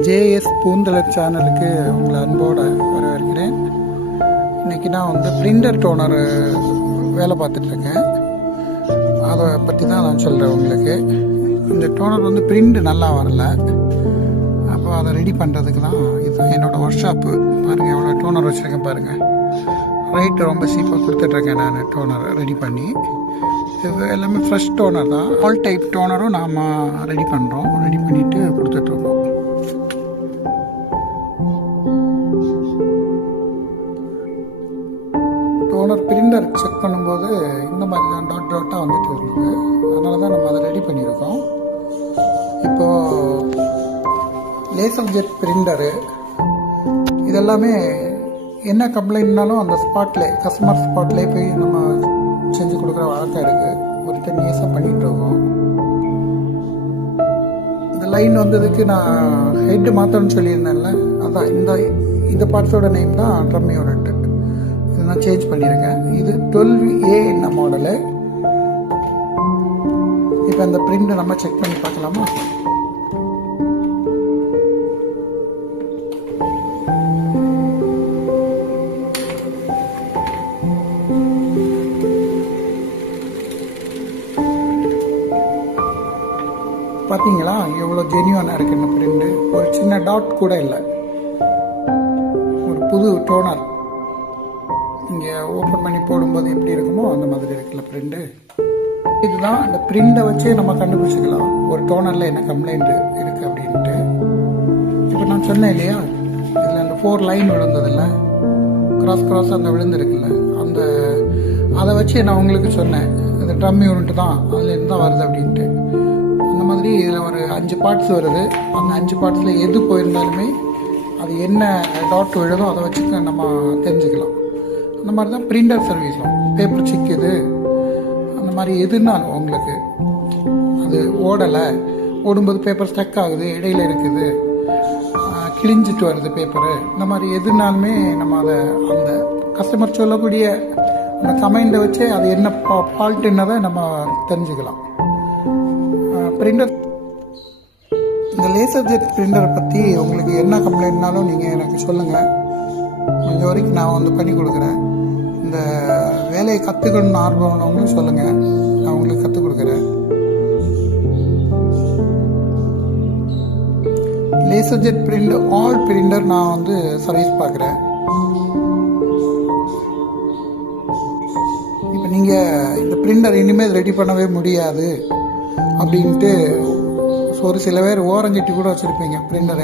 JS பூந்தலர் சேனலுக்கு உங்களை அன்போடு வரவேற்கிறேன். இன்றைக்கி நான் வந்து பிரிண்டர் டோனர் வேலை பார்த்துட்ருக்கேன். அதை பற்றி தான் நான் சொல்கிறேன் உங்களுக்கு. இந்த டோனர் வந்து பிரிண்ட் நல்லா வரல. அப்போ அதை ரெடி பண்ணுறதுக்கு தான் இது என்னோடய ஒர்க் ஷாப்பு. பாருங்கள் எவ்வளோ டோனர் வச்சுருக்கேன் பாருங்கள். ரேட்டு ரொம்ப சீப்பாக கொடுத்துட்ருக்கேன் நான் டோனர் ரெடி பண்ணி. இது எல்லாமே ஃப்ரெஷ் டோனர் தான். ஆல் டைப் டோனரும் நாம் ரெடி பண்ணுறோம். ரெடி பண்ணிவிட்டு கொடுத்துட்ருக்கோம். டோனர் பிரிண்டர் செக் பண்ணும்போது இந்த மாதிரி தான் டாட் டாட்டாக வந்துட்டு இருந்தது. அதனால தான் நம்ம அதை ரெடி பண்ணியிருக்கோம். இப்போது லேசர் ஜெட் பிரிண்டரு இதெல்லாமே என்ன கம்ப்ளைண்ட்னாலும் அந்த ஸ்பாட்லேயே கஸ்டமர் ஸ்பாட்லேயே போய் நம்ம செஞ்சு கொடுக்குற வழக்கம் இருக்குது. ஒரு 10 இயர்ஸாக பண்ணிகிட்டு இருக்கோம். இந்த லைன் வந்ததுக்கு நான் ஹெட்டு மாற்றணும்னு சொல்லியிருந்தேன்ல, அதான் இந்த பார்ட்ஸோட நேம் தான் ட்ரம் யூனிட். இதை நான் சேஞ்ச் பண்ணியிருக்கேன். இது 12A என்ன மாடலு. இப்போ அந்த பிரிண்ட் நம்ம செக் பண்ணி பார்க்கலாமா? பார்த்தீங்களா எவ்வளோ ஜென்யூனாக இருக்குது இந்த பிரிண்டு. ஒரு சின்ன டாட் கூட இல்லை. ஒரு புது டோனர் இங்கே ஓப்பன் பண்ணி போடும்போது எப்படி இருக்குமோ அந்த மாதிரி இருக்குல்ல பிரிண்டு. இதுதான் இந்த பிரிண்டை வச்சே நம்ம கண்டுபிடிச்சிக்கலாம் ஒரு டோனரில் என்ன கம்ப்ளைண்ட் இருக்குது அப்படின்ட்டு. இப்போ நான் சொன்னேன் இல்லையா, இதில் அந்த 4 லைன் விழுந்ததில்ல, கிராஸ் அந்த விழுந்துருக்குல்ல, அதை வச்சு நான் உங்களுக்கு சொன்னேன் இந்த ட்ரம் யூனிட் தான் அதுலேருந்து தான் வருது அப்படின்ட்டு. அந்த மாதிரி இதில் ஒரு 5 பார்ட்ஸ் வருது. அந்த 5 பார்ட்ஸில் எது போயிருந்தாலுமே அது என்ன டாட் விழுதோ அதை வச்சு நம்ம தெரிஞ்சுக்கலாம். அந்த மாதிரி தான் பிரிண்டர் சர்வீஸும். பேப்பர் சிக்குது அந்த மாதிரி எதுனாலும் உங்களுக்கு அது ஓடலை, ஓடும்போது பேப்பர் ஸ்டக் ஆகுது, இடையில இருக்குது, கிழிஞ்சிட்டு வருது பேப்பரு, இந்த மாதிரி எதுனாலுமே நம்ம அதை அந்த கஸ்டமர் சொல்லக்கூடிய அந்த கமெண்டை வச்சு அது என்ன ஃபால்ட்டுன்னதை நம்ம தெரிஞ்சுக்கலாம். பிரிண்டர் இந்த லேசர் ஜெட் பிரிண்டரை பற்றி உங்களுக்கு என்ன கம்ப்ளைண்ட்னாலும் நீங்கள் எனக்கு சொல்லுங்கள். முடிஞ்ச வரைக்கும் நான் வந்து பண்ணி கொடுக்குறேன். இந்த வேலையை கற்றுக்கணும்னு ஆர்வம் உள்ளவங்களும் சொல்லுங்கள், நான் உங்களுக்கு கற்றுக் கொடுக்குறேன். லேசர் ஜெட் பிரிண்ட் ஆல் பிரிண்டர் நான் வந்து சர்வீஸ் பார்க்குறேன். இப்போ நீங்கள் இந்த பிரிண்டர் இனிமேல் ரெடி பண்ணவே முடியாது அப்படின்ட்டு ஒரு சில பேர் ஓரங்கட்டி கூட வச்சுருப்பீங்க பிரிண்டரை.